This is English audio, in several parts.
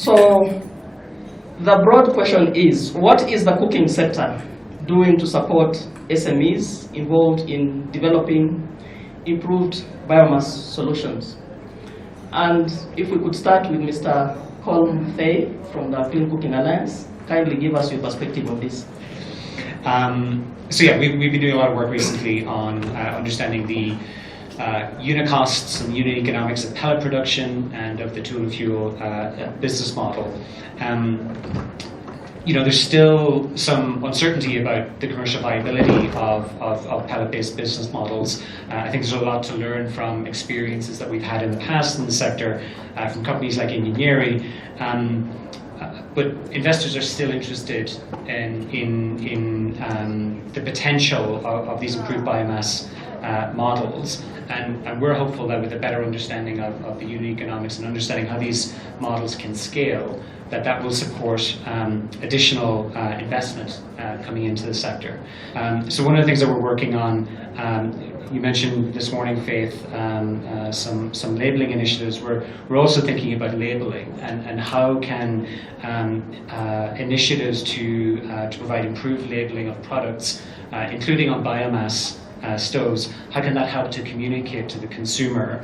So the broad question is, what is the cooking sector doing to support SMEs involved in developing improved biomass solutions? And if we could start with Mr. Colm Fay from the Clean Cooking Alliance, kindly give us your perspective on this. So yeah, we've been doing a lot of work recently on understanding the unit costs and unit economics of pellet production and of the tool and fuel business model. There's still some uncertainty about the commercial viability of pellet-based business models. I think there's a lot to learn from experiences that we've had in the past in the sector from companies like Ingenieri. But investors are still interested in the potential of these improved biomass models, and we're hopeful that with a better understanding of the unit economics and understanding how these models can scale, that will support additional investment coming into the sector. So one of the things that we're working on, you mentioned this morning, Faith, some labeling initiatives. We're also thinking about labeling and how can initiatives to provide improved labeling of products, including on biomass stoves, how can that help to communicate to the consumer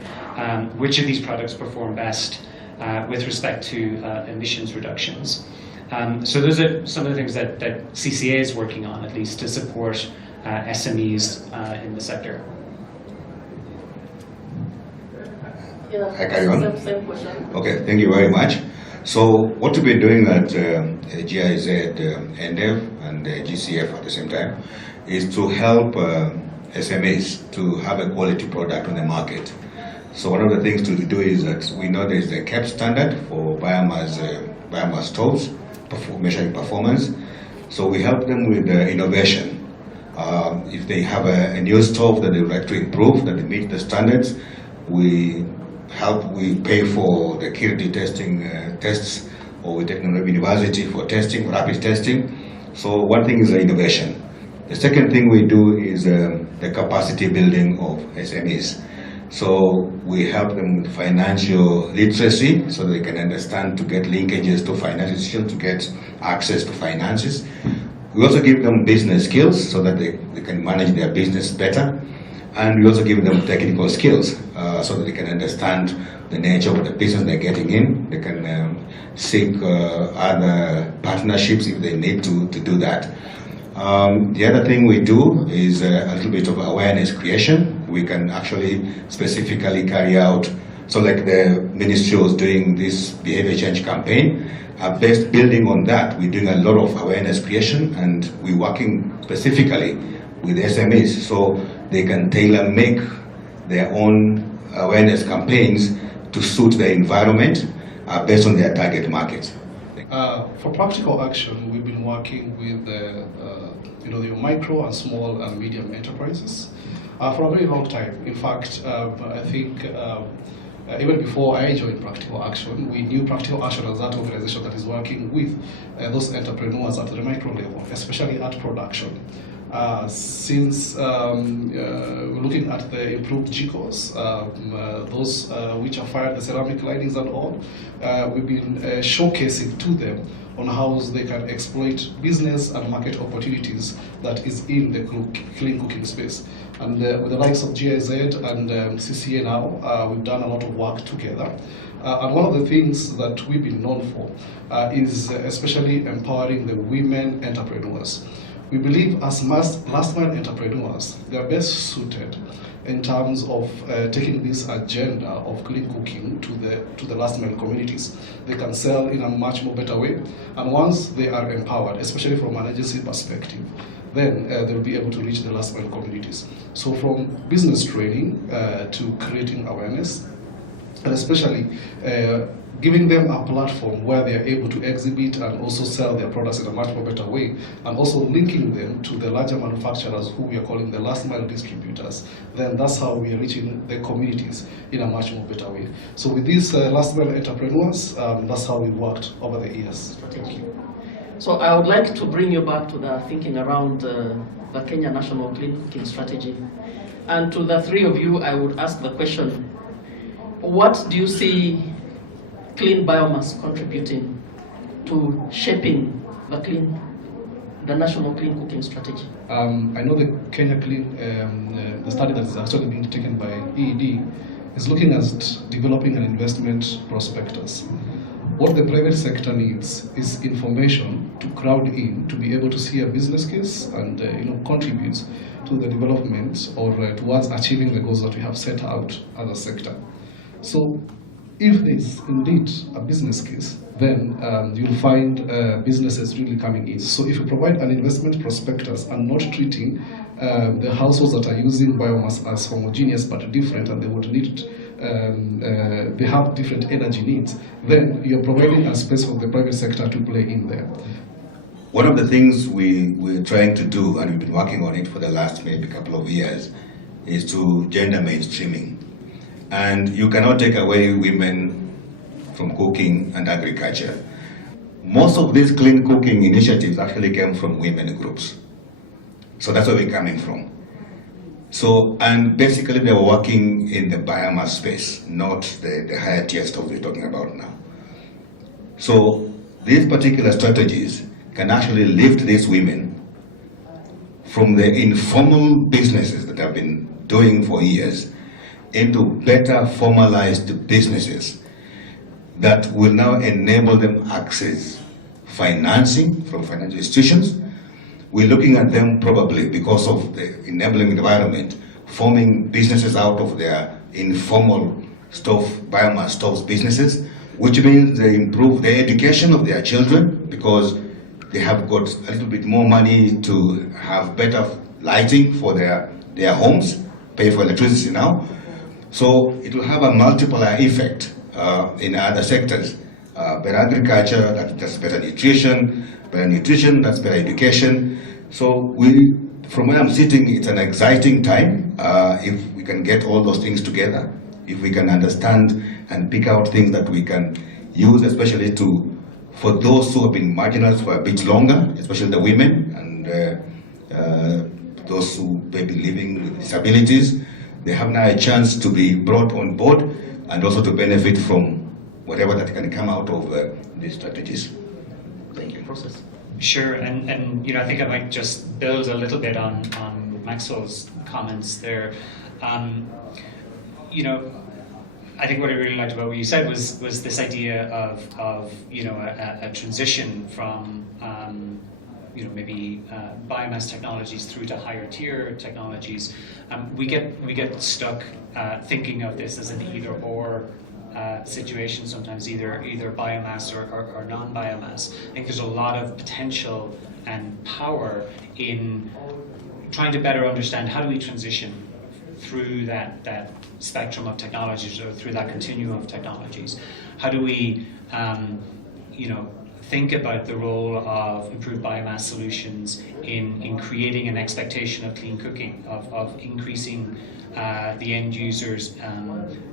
which of these products perform best with respect to emissions reductions. So those are some of the things that CCA is working on, at least, to support SMEs in the sector. Yeah, I carry on? same question. Okay, thank you very much. So what we've been doing at GIZ, NDEV, and GCF at the same time is to help SMEs to have a quality product on the market. So one of the things to do is that we know there is the CAP standard for biomass stoves, measuring performance. So we help them with innovation. If they have a new stove that they would like to improve, that they meet the standards, we pay for the QD testing tests, or we take them to university for testing, rapid testing. So one thing is the innovation. The second thing we do is the capacity building of SMEs. So we help them with financial literacy so they can understand, to get linkages to financial institutions, to get access to finances. We also give them business skills so that they can manage their business better. And we also give them technical skills so that they can understand the nature of the business they're getting in. They can seek other partnerships if they need to do that. The other thing we do is a little bit of awareness creation. We can actually specifically carry out, so like the ministry was doing this behavior change campaign, based building on that, we're doing a lot of awareness creation, and we're working specifically with SMEs so they can tailor make their own awareness campaigns to suit their environment based on their target market. For practical action, we've been working with the micro and small and medium enterprises for a very long time. In fact, I think even before I joined Practical Action, we knew Practical Action as that organization that is working with those entrepreneurs at the micro level, especially at production. Since we're looking at the improved GCOs, those which are fired the ceramic linings and all, we've been showcasing to them on how they can exploit business and market opportunities that is in the clean cooking space. And with the likes of GIZ and CCA now, we've done a lot of work together. And one of the things that we've been known for is especially empowering the women entrepreneurs. We believe as last mile entrepreneurs, they are best suited in terms of taking this agenda of clean cooking to the last mile communities. They can sell in a much more better way, and once they are empowered, especially from an agency perspective, then they'll be able to reach the last mile communities. So from business training to creating awareness, and especially giving them a platform where they are able to exhibit and also sell their products in a much more better way, and also linking them to the larger manufacturers who we are calling the last mile distributors, then that's how we are reaching the communities in a much more better way. So with these last mile entrepreneurs, that's how we worked over the years. Thank you. So I would like to bring you back to the thinking around the Kenya National Clean Cooking Strategy. And to the three of you, I would ask the question, what do you see clean biomass contributing to shaping the national clean cooking strategy? I know the Kenya Clean, the study that is actually being taken by EED is looking at developing an investment prospectus. What the private sector needs is information to crowd in to be able to see a business case and contribute to the development or towards achieving the goals that we have set out as a sector. So if there's indeed a business case, then you'll find businesses really coming in. So if you provide an investment prospectus and not treating the households that are using biomass as homogeneous but different, and they would need they have different energy needs, then you're providing a space for the private sector to play in there. One of the things we're trying to do, and we've been working on it for the last maybe couple of years, is to gender mainstreaming. And you cannot take away women from cooking and agriculture. Most of these clean cooking initiatives actually came from women groups. So that's where we're coming from. So, and basically they were working in the biomass space, not the higher tier stuff we're talking about now. So these particular strategies can actually lift these women from the informal businesses that have been doing for years into better formalized businesses that will now enable them access financing from financial institutions. We're looking at them probably because of the enabling environment, forming businesses out of their informal biomass stoves businesses, which means they improve the education of their children because they have got a little bit more money to have better lighting for their homes, pay for electricity now. So it will have a multiplier effect in other sectors. Better agriculture, that's better nutrition, that's better education. So from where I'm sitting, it's an exciting time if we can get all those things together, if we can understand and pick out things that we can use, especially for those who have been marginalized for a bit longer, especially the women and those who may be living with disabilities. They have now a chance to be brought on board and also to benefit from whatever that can come out of these strategies. Thank you. Process. Sure, and I think I might just build a little bit on Maxwell's comments there. I think what I really liked about what you said was this idea of a transition from maybe biomass technologies through to higher tier technologies. We get stuck thinking of this as an either-or situation sometimes, either biomass or non-biomass. I think there's a lot of potential and power in trying to better understand how do we transition through that spectrum of technologies or through that continuum of technologies. How do we think about the role of improved biomass solutions in creating an expectation of clean cooking, of increasing the end user's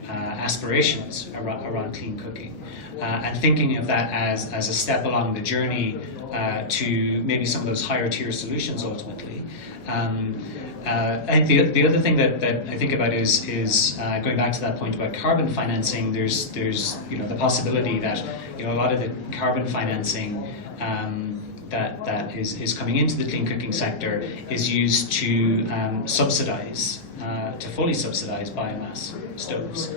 aspirations around clean cooking, and thinking of that as a step along the journey to maybe some of those higher tier solutions ultimately. I think the other thing that I think about is going back to that point about carbon financing. There's the possibility that a lot of the carbon financing that is coming into the clean cooking sector is used to fully subsidize biomass stoves.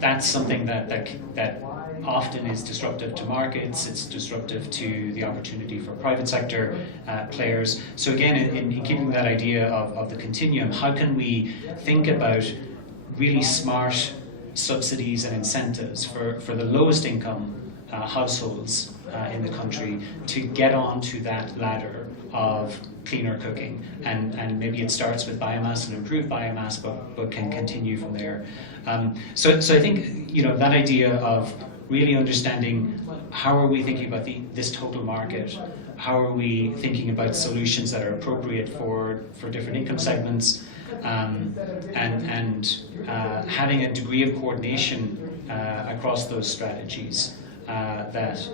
That's something that often is disruptive to markets. It's disruptive to the opportunity for private sector players. So again, in keeping that idea of the continuum, how can we think about really smart subsidies and incentives for the lowest income households in the country to get onto that ladder of cleaner cooking, and maybe it starts with biomass and improved biomass, but can continue from there. So I think that idea of really understanding how are we thinking about this total market, how are we thinking about solutions that are appropriate for different income segments, and having a degree of coordination across those strategies that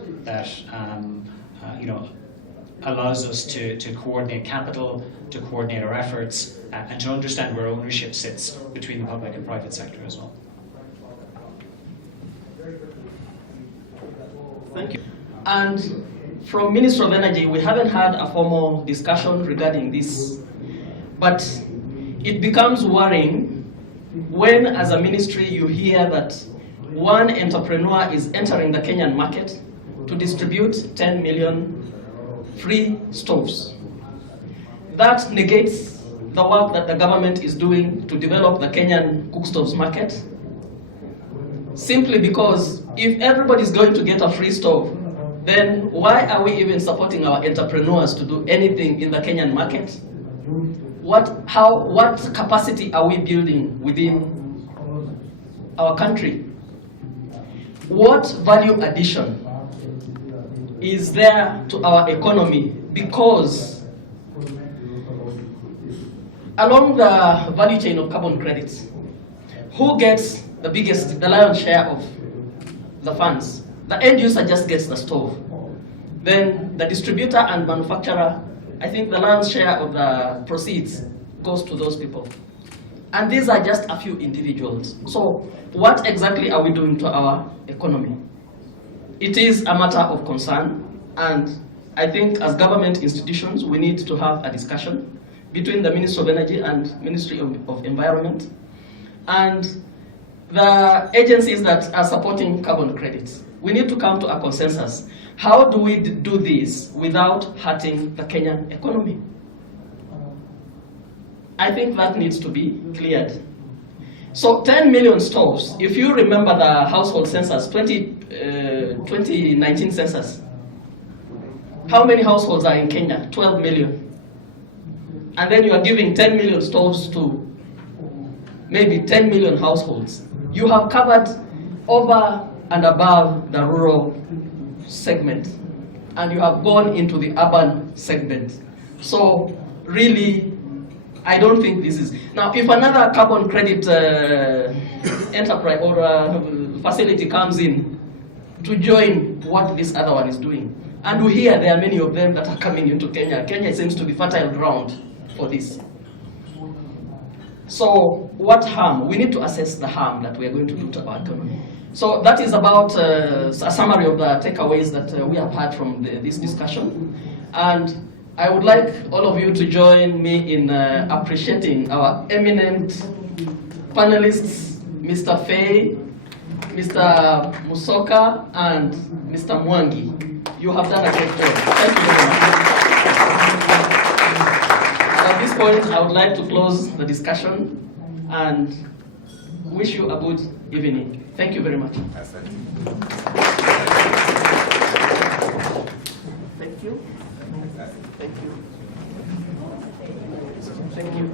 allows us to coordinate capital, to coordinate our efforts, and to understand where ownership sits between the public and private sector as well. And from Ministry of Energy, we haven't had a formal discussion regarding this. But it becomes worrying when, as a ministry, you hear that one entrepreneur is entering the Kenyan market to distribute 10 million free stoves. That negates the work that the government is doing to develop the Kenyan cook stoves market. Simply because if everybody is going to get a free stove, then why are we even supporting our entrepreneurs to do anything in the Kenyan market? What capacity are we building within our country? What value addition is there to our economy? Because along the value chain of carbon credits, who gets the lion's share of the funds? The end user just gets the stove. Then the distributor and manufacturer, I think the lion's share of the proceeds goes to those people. And these are just a few individuals. So what exactly are we doing to our economy? It is a matter of concern, and I think as government institutions, we need to have a discussion between the Ministry of Energy and Ministry of Environment and the agencies that are supporting carbon credits. We need to come to a consensus. How do we do this without hurting the Kenyan economy? I think that needs to be cleared. So 10 million stoves, if you remember the household census, 2019 census, how many households are in Kenya? 12 million. And then you are giving 10 million stoves to maybe 10 million households. You have covered over and above the rural segment, and you have gone into the urban segment. So really, I don't think this is. Now, if another carbon credit enterprise or facility comes in to join what this other one is doing, and we hear there are many of them that are coming into Kenya. Kenya seems to be fertile ground for this. So what harm? We need to assess the harm that we are going to do to our economy. So that is about a summary of the takeaways that we have had from this discussion. And I would like all of you to join me in appreciating our eminent panelists, Mr. Fay, Mr. Musoka, and Mr. Mwangi. You have done a great job. Thank you very much. And at this point, I would like to close the discussion and wish you a good evening. Thank you very much. Thank you. Thank you. Thank you.